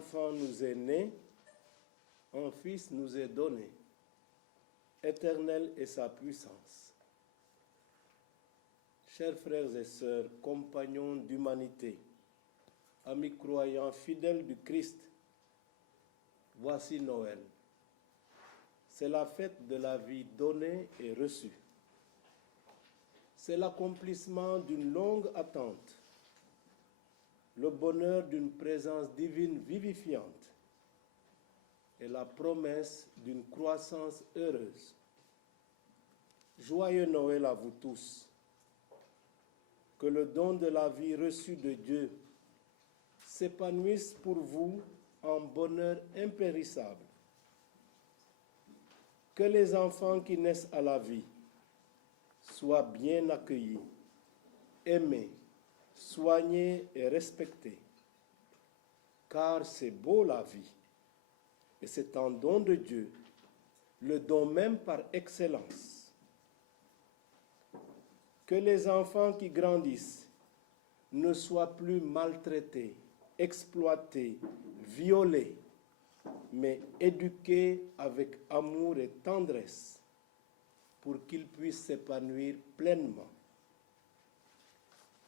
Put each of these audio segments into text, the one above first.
enfant nous est né, un fils nous est donné. Éternelle est sa puissance. Chers frères et sœurs, compagnons d'humanité, amis croyants fidèles du Christ, voici Noël. C'est la fête de la vie donnée et reçue. C'est l'accomplissement d'une longue attente, le bonheur d'une présence divine vivifiante et la promesse d'une croissance heureuse. Joyeux Noël à vous tous. Que le don de la vie reçue de Dieu s'épanouisse pour vous en bonheur impérissable. Que les enfants qui naissent à la vie soient bien accueillis, aimés, soignés et respectés. Car c'est beau la vie, et c'est un don de Dieu, le don même par excellence. Que les enfants qui grandissent ne soient plus maltraités, exploités, violés, mais éduqués avec amour et tendresse pour qu'ils puissent s'épanouir pleinement.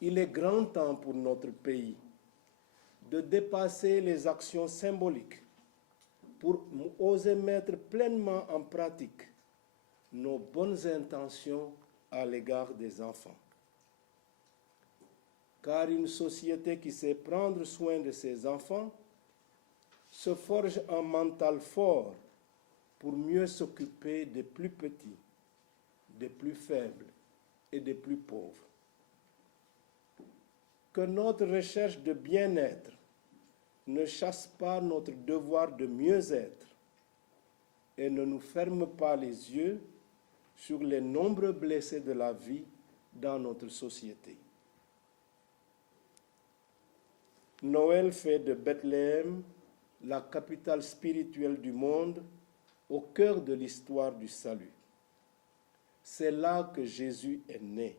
Il est grand temps pour notre pays de dépasser les actions symboliques pour oser mettre pleinement en pratique nos bonnes intentions à l'égard des enfants. Car une société qui sait prendre soin de ses enfants se forge un mental fort pour mieux s'occuper des plus petits, des plus faibles et des plus pauvres. Que notre recherche de bien-être ne chasse pas notre devoir de mieux-être et ne nous ferme pas les yeux sur les nombreux blessés de la vie dans notre société. Noël fait de Bethléem la capitale spirituelle du monde, au cœur de l'histoire du salut. C'est là que Jésus est né.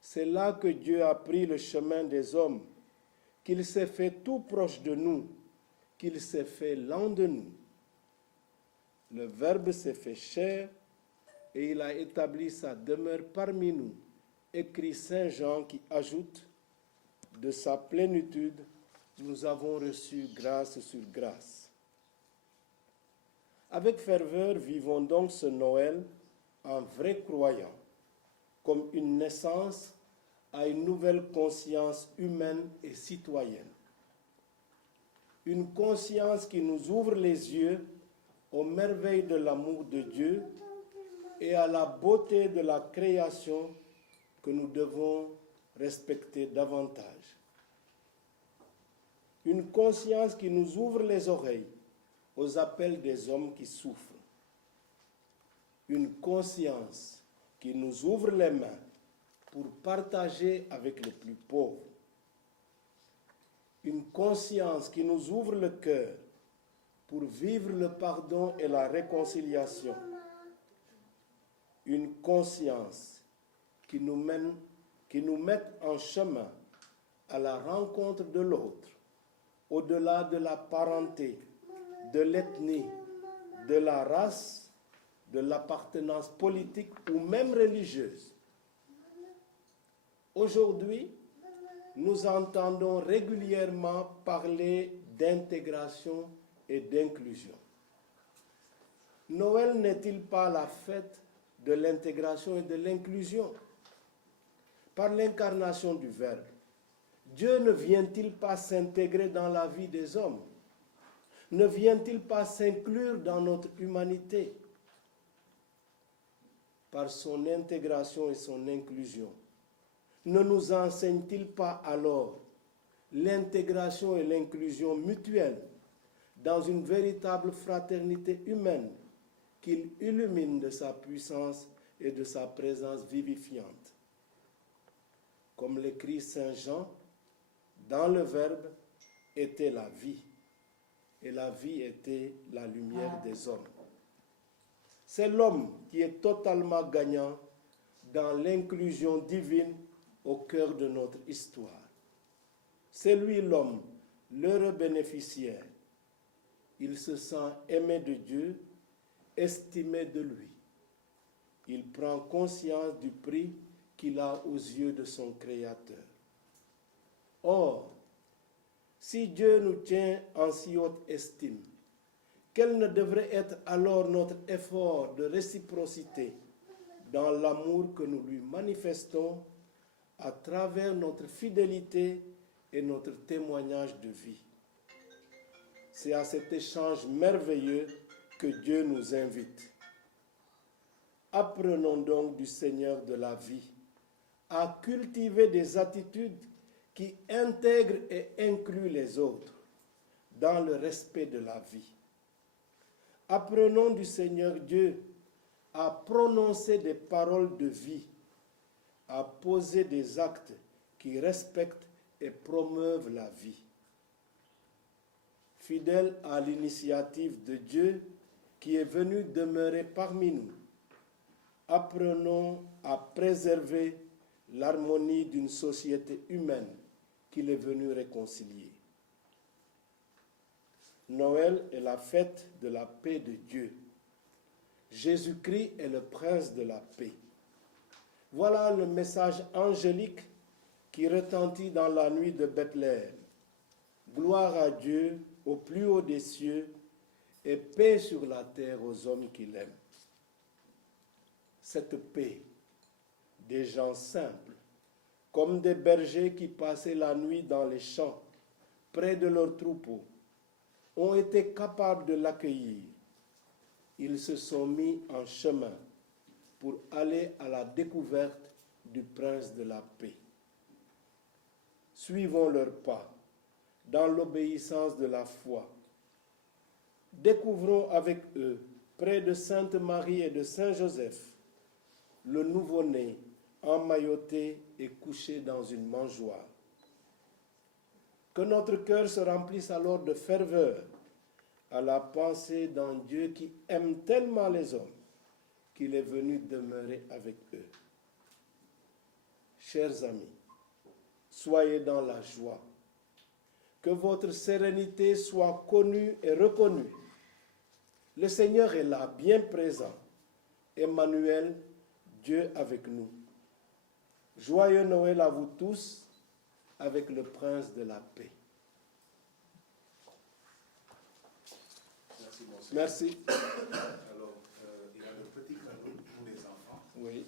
C'est là que Dieu a pris le chemin des hommes, qu'il s'est fait tout proche de nous, qu'il s'est fait l'un de nous. Le Verbe s'est fait chair et il a établi sa demeure parmi nous, écrit Saint Jean qui ajoute: de sa plénitude, nous avons reçu grâce sur grâce. Avec ferveur, vivons donc ce Noël en vrais croyants, comme une naissance à une nouvelle conscience humaine et citoyenne. Une conscience qui nous ouvre les yeux aux merveilles de l'amour de Dieu et à la beauté de la création que nous devons respecter davantage. Une conscience qui nous ouvre les oreilles aux appels des hommes qui souffrent. Une conscience qui nous ouvre les mains pour partager avec les plus pauvres. Une conscience qui nous ouvre le cœur pour vivre le pardon et la réconciliation. Une conscience qui nous met en chemin à la rencontre de l'autre, au-delà de la parenté, de l'ethnie, de la race, de l'appartenance politique ou même religieuse. Aujourd'hui, nous entendons régulièrement parler d'intégration et d'inclusion. Noël n'est-il pas la fête de l'intégration et de l'inclusion? Par l'incarnation du Verbe, Dieu ne vient-il pas s'intégrer dans la vie des hommes? Ne vient-il pas s'inclure dans notre humanité? Par son intégration et son inclusion, ne nous enseigne-t-il pas alors l'intégration et l'inclusion mutuelle dans une véritable fraternité humaine qu'il illumine de sa puissance et de sa présence vivifiante? Comme l'écrit Saint Jean, dans le Verbe était la vie, et la vie était la lumière des hommes. C'est l'homme qui est totalement gagnant dans l'inclusion divine au cœur de notre histoire. C'est lui l'homme l'heureux bénéficiaire. Il se sent aimé de Dieu, estimé de lui. Il prend conscience du prix qu'il a aux yeux de son Créateur. Or, si Dieu nous tient en si haute estime, quel ne devrait être alors notre effort de réciprocité dans l'amour que nous lui manifestons à travers notre fidélité et notre témoignage de vie? C'est à cet échange merveilleux que Dieu nous invite. Apprenons donc du Seigneur de la vie à cultiver des attitudes qui intègrent et incluent les autres dans le respect de la vie. Apprenons du Seigneur Dieu à prononcer des paroles de vie, à poser des actes qui respectent et promeuvent la vie. Fidèle à l'initiative de Dieu qui est venu demeurer parmi nous, apprenons à préserver l'harmonie d'une société humaine qu'il est venu réconcilier. Noël est la fête de la paix de Dieu. Jésus-Christ est le prince de la paix. Voilà le message angélique qui retentit dans la nuit de Bethléem. Gloire à Dieu au plus haut des cieux et paix sur la terre aux hommes qu'il aime. Cette paix, des gens simples, comme des bergers qui passaient la nuit dans les champs, près de leurs troupeaux, ont été capables de l'accueillir. Ils se sont mis en chemin pour aller à la découverte du prince de la paix. Suivons leurs pas dans l'obéissance de la foi. Découvrons avec eux, près de Sainte Marie et de Saint Joseph, le nouveau-né emmailloté et couché dans une mangeoire. Que notre cœur se remplisse alors de ferveur à la pensée d'un Dieu qui aime tellement les hommes qu'il est venu demeurer avec eux. Chers amis, soyez dans la joie. Que votre sérénité soit connue et reconnue. Le Seigneur est là, bien présent. Emmanuel, Dieu avec nous. Joyeux Noël à vous tous, avec le prince de la paix. Merci, monsieur. Merci. Alors, il y a le petit cadeau pour les enfants. Oui.